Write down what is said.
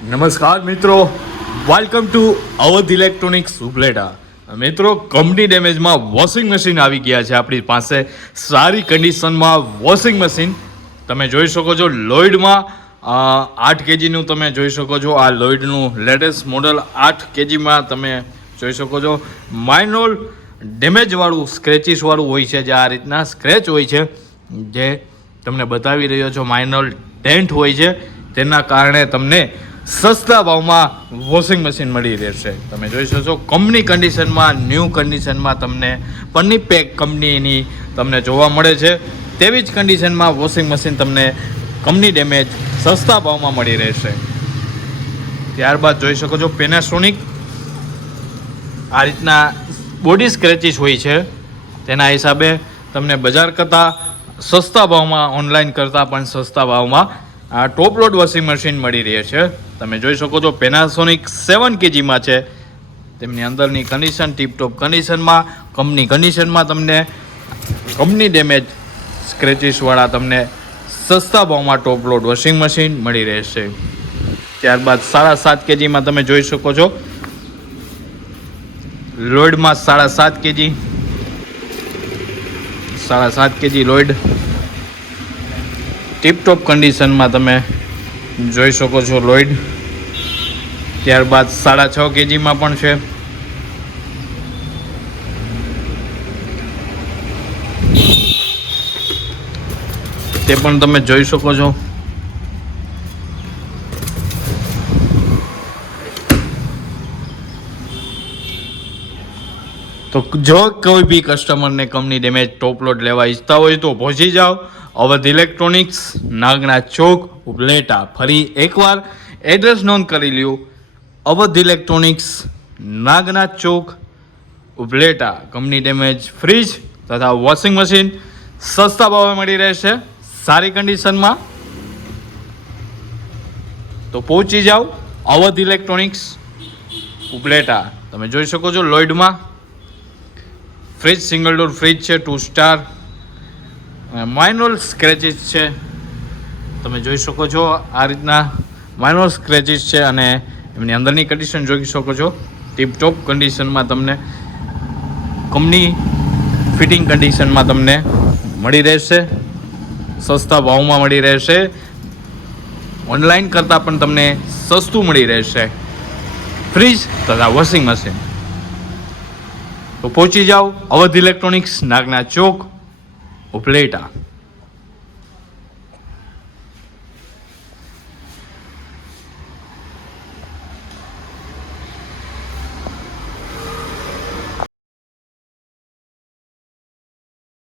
નમસ્કાર મિત્રો. Welcome to Awadh electronics Upleta મિત્રો કંપની ડેમેજમાં વોશિંગ મશીન આવી ગયા છે આપણી પાસે. સારી કન્ડિશનમાં વોશિંગ મશીન તમે જોઈ શકો છો લોઇડમાં આઠ કેજીનું તમે જોઈ શકો છો. આ લોઇડનું લેટેસ્ટ મોડલ આઠ કેજીમાં તમે જોઈ શકો છો. માઇનોલ ડેમેજવાળું સ્ક્રેચીસવાળું હોય છે જે આ રીતના સ્ક્રેચ હોય છે. જે તમને બતાવી રહ્યો છો માઇનોલ ડેન્ટ હોય છે. તેના કારણે તમને સસ્તા ભાવમાં વોશિંગ મશીન મળી રહેશે તમે જોઈ શકો કંપની કન્ડિશનમાં ન્યૂ કન્ડિશનમાં તમને પન્નીપેક કંપનીની તમને જોવા મળે છે. તેવી જ કન્ડિશનમાં વોશિંગ મશીન તમને કંપની ડેમેજ સસ્તા ભાવમાં મળી રહેશે ત્યારબાદ જોઈ શકો છો પેનાસોનિક આ રીતના બોડી સ્ક્રેચીસ હોય છે. તેના હિસાબે તમને બજાર કરતાં સસ્તા ભાવમાં ઓનલાઈન કરતાં પણ સસ્તા ભાવમાં આ ટોપ લોડ વોશિંગ મશીન મળી રહે છે. તમે જોઈ શકો છો પેનાસોનિક સેવન કેજીમાં છે. તેમની અંદરની કન્ડિશન ટીપટોપ કન્ડિશનમાં કંપની કન્ડિશનમાં તમને કંપની ડેમેજ સ્ક્રેચીસવાળા તમને સસ્તા ભાવમાં ટોપ લોડ વોશિંગ મશીન મળી રહેશે. ત્યારબાદ સાડા સાત કેજીમાં તમે જોઈ શકો છો. લોઇડમાં સાડા સાત કેજી. સાડા સાત કેજી લોઇડ ટીપટોપ કન્ડિશનમાં તમે જોઈ શકો છો લોઇડ ત્યારબાદ સાડા છ કેજીમાં પણ છે. તે પણ તમે જોઈ શકો છો. તો જો કોઈ બી કસ્ટમરને કંપની ડેમેજ ટોપ લોડ લેવા ઈચ્છતા હોય તો પહોંચી જાઓ. અવધ ઇલેક્ટ્રોનિક્સ નાગના ચોક, ઉપલેટા. ફરી એકવાર એડ્રેસ નોંધ કરી લ્યો. Awadh electronics Nagna Chowk, Upleta. Company damage fridge તથા વોશિંગ મશીન સસ્તા ભાવે મળી રહેશે. સારી કન્ડિશનમાં તો પહોંચી જાઓ. અવધ ઇલેક્ટ્રોનિક્સ ઉપલેટા. તમે જોઈ શકો છો લોઇડમાં ફ્રીજ સિંગલ ડોર ફ્રીજ છે ટુ સ્ટાર માઇનોલ સ્ક્રેચીસ છે. તમે જોઈ શકો છો આ રીતના માઇનોલ સ્ક્રેચીસ છે અને એમની અંદરની કન્ડિશન જોઈ શકો છો. ટીપટોપ કન્ડિશનમાં તમને કંપની ફિટિંગ કન્ડિશનમાં તમને મળી રહેશે. સસ્તા ભાવમાં મળી રહેશે. ઓનલાઈન કરતાં પણ તમને સસ્તું મળી રહેશે. ફ્રીજ તથા વોશિંગ મશીન તો પહોંચી જાઓ. અવધ ઇલેક્ટ્રોનિક્સ નાગના ચોક ઉપલેટા.